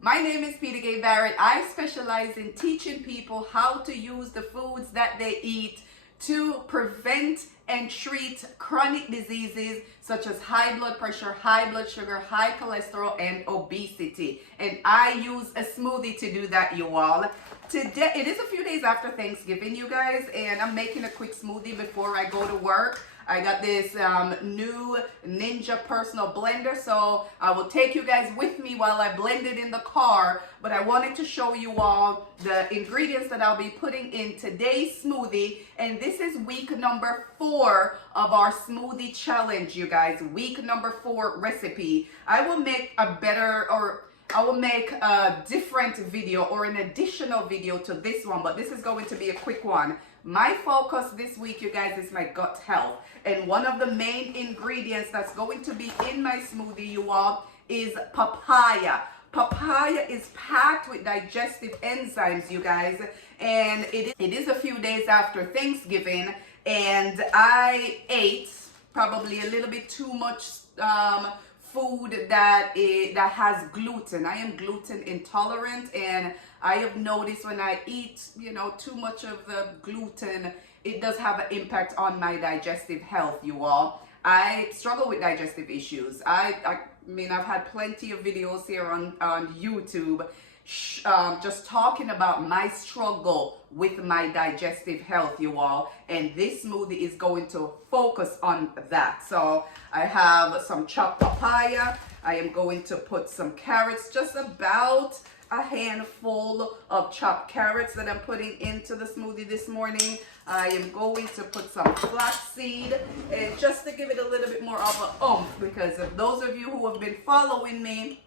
My name is Peter Gay Barrett. I specialize in teaching people how to use the foods that they eat to prevent and treat chronic diseases such as high blood pressure, high blood sugar, high cholesterol, and obesity. And I use a smoothie to do that, you all. Today, it is a few days after Thanksgiving, you guys, and I'm making a quick smoothie before I go to work. I got this new Ninja personal blender, so I will take you guys with me while I blend it in the car. But I wanted to show you all the ingredients that I'll be putting in today's smoothie. And this is week number 4 of our smoothie challenge, you guys. Week number 4 recipe. I will make a different video or an additional video to this one, but this is going to be a quick one. My focus this week, you guys, is my gut health. And one of the main ingredients that's going to be in my smoothie, you all, is papaya. Papaya is packed with digestive enzymes, you guys. And it is a few days after Thanksgiving, and I ate probably a little bit too much food that has gluten. I am gluten intolerant, and I have noticed when I eat, too much of the gluten, it does have an impact on my digestive health, you all. I struggle with digestive issues. I mean, I've had plenty of videos here on YouTube just talking about my struggle with my digestive health, you all, and this smoothie is going to focus on that. So I have some chopped papaya. I am going to put some carrots, just about a handful of chopped carrots that I'm putting into the smoothie this morning. I am going to put some flaxseed, and just to give it a little bit more of an oomph, because of those of you who have been following me,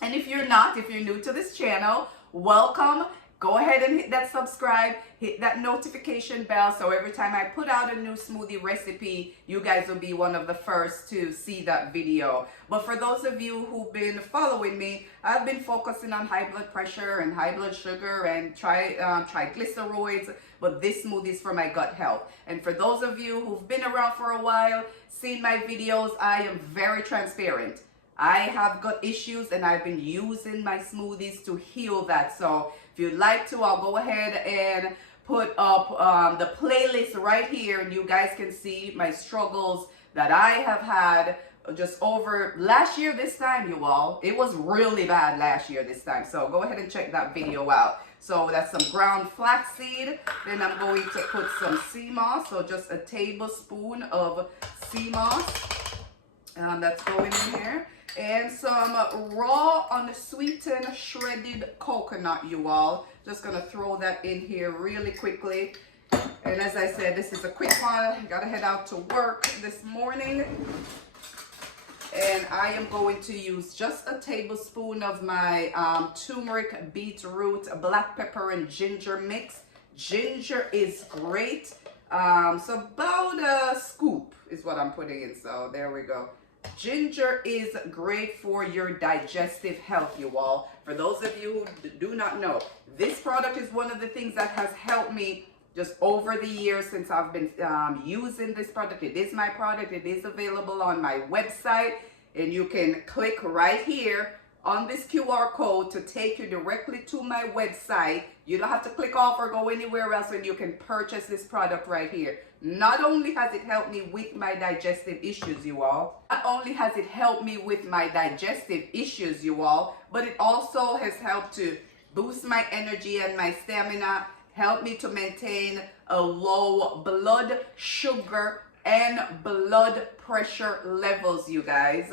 and if you're not, if you're new to this channel, welcome. Go ahead and hit that subscribe, hit that notification bell, so every time I put out a new smoothie recipe, you guys will be one of the first to see that video. But for those of you who've been following me, I've been focusing on high blood pressure and high blood sugar and triglycerides, but this smoothie is for my gut health. And for those of you who've been around for a while, seen my videos, I am very transparent. I have gut issues, and I've been using my smoothies to heal that. So if you'd like to, I'll go ahead and put up the playlist right here, and you guys can see my struggles that I have had just over last year this time, you all. It was really bad last year this time. So go ahead and check that video out. So that's some ground flaxseed. Then I'm going to put some sea moss, so just a tablespoon of sea moss. That's going in here. And some raw unsweetened shredded coconut, you all. Just gonna throw that in here really quickly. And as I said, this is a quick one. Gotta head out to work this morning. And I am going to use just a tablespoon of my turmeric, beetroot, black pepper, and ginger mix. Ginger is great. So about a scoop is what I'm putting in. So there we go. Ginger is great for your digestive health, you all. For those of you who do not know, this product is one of the things that has helped me just over the years since I've been using this product. It is my product. It is available on my website, and you can click right here on this QR code to take you directly to my website. You don't have to click off or go anywhere else, and you can purchase this product right here. Not only has it helped me with my digestive issues, you all, not only has it helped me with my digestive issues, you all, but it also has helped to boost my energy and my stamina, help me to maintain a low blood sugar and blood pressure levels, you guys.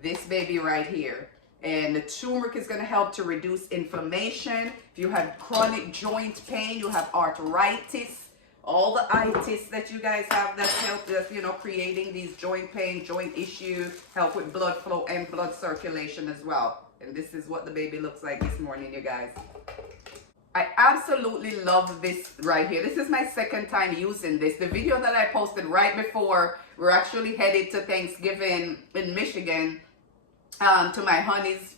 This baby right here. And the turmeric is going to help to reduce inflammation. If you have chronic joint pain, you have arthritis, all the itis that you guys have, that's helped us, creating these joint pain, joint issues, help with blood flow and blood circulation as well. And this is what the baby looks like this morning, you guys. I absolutely love this right here. This is my second time using this. The video that I posted right before we're actually headed to Thanksgiving in Michigan, to my honey's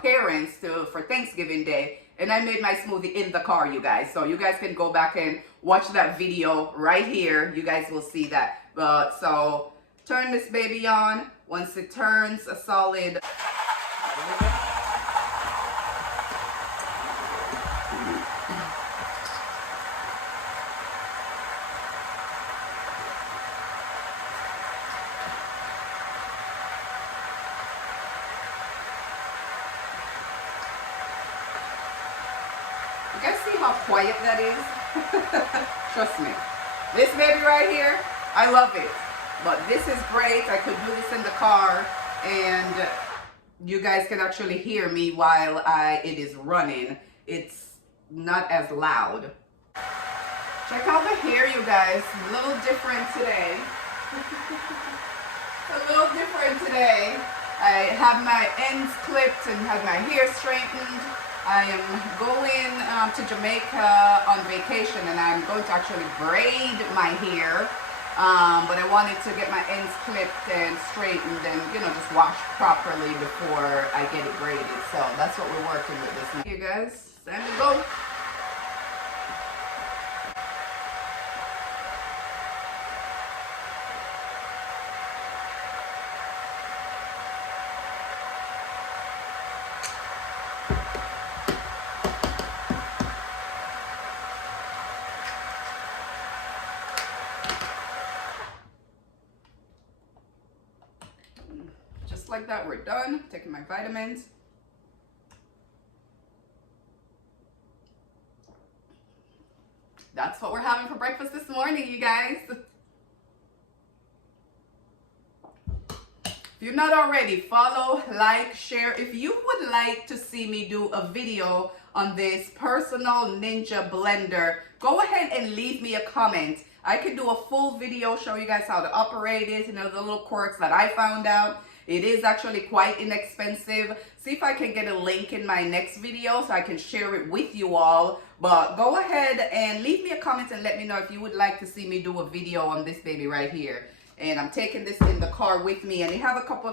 parents for Thanksgiving Day, and I made my smoothie in the car, you guys. So you guys can go back and watch that video right here. You guys will see that. So turn this baby on. Once it turns a solid You guys see how quiet that is? Trust me. This baby right here, I love it. But this is great. I could do this in the car and you guys can actually hear me while it is running. It's not as loud. Check out the hair, you guys. A little different today. A little different today. I have my ends clipped and have my hair straightened. I am going to Jamaica on vacation and I'm going to actually braid my hair. But I wanted to get my ends clipped and straightened and, you know, just washed properly before I get it braided. So that's what we're working with this morning. You guys, time to go. Just like that, we're done. Taking my vitamins. That's what we're having for breakfast this morning, you guys. If you're not already, follow, like, share. If you would like to see me do a video on this personal Ninja blender, go ahead and leave me a comment. I could do a full video, show you guys how to operate it, you know, the little quirks that I found out. It is actually quite inexpensive. See if I can get a link in my next video so I can share it with you all. But go ahead and leave me a comment and let me know if you would like to see me do a video on this baby right here. And I'm taking this in the car with me, and you have a couple,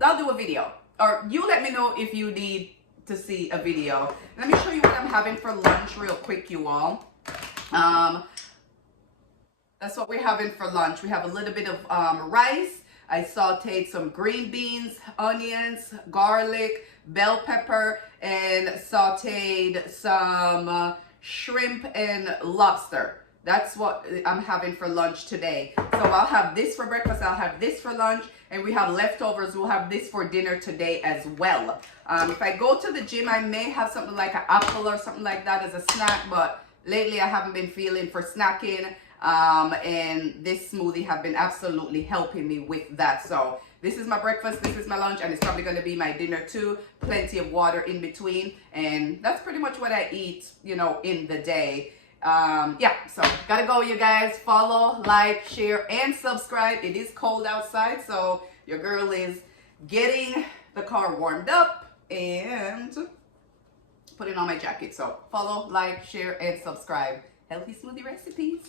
I'll do a video. Or you let me know if you need to see a video. Let me show you what I'm having for lunch real quick, you all. That's what we're having for lunch. We have a little bit of rice. I sauteed some green beans, onions, garlic, bell pepper, and sauteed some shrimp and lobster. That's what I'm having for lunch today. So I'll have this for breakfast, I'll have this for lunch, and we have leftovers. We'll have this for dinner today as well. If I go to the gym, I may have something like an apple or something like that as a snack, but lately I haven't been feeling for snacking. And this smoothie have been absolutely helping me with that. So this is my breakfast, this is my lunch, and it's probably going to be my dinner too. Plenty of water in between, and that's pretty much what I eat, you know, in the day. Yeah, so gotta go, you guys. Follow, like, share, and subscribe. It is cold outside, so your girl is getting the car warmed up and putting on my jacket. So follow, like, share, and subscribe. Healthy smoothie recipes.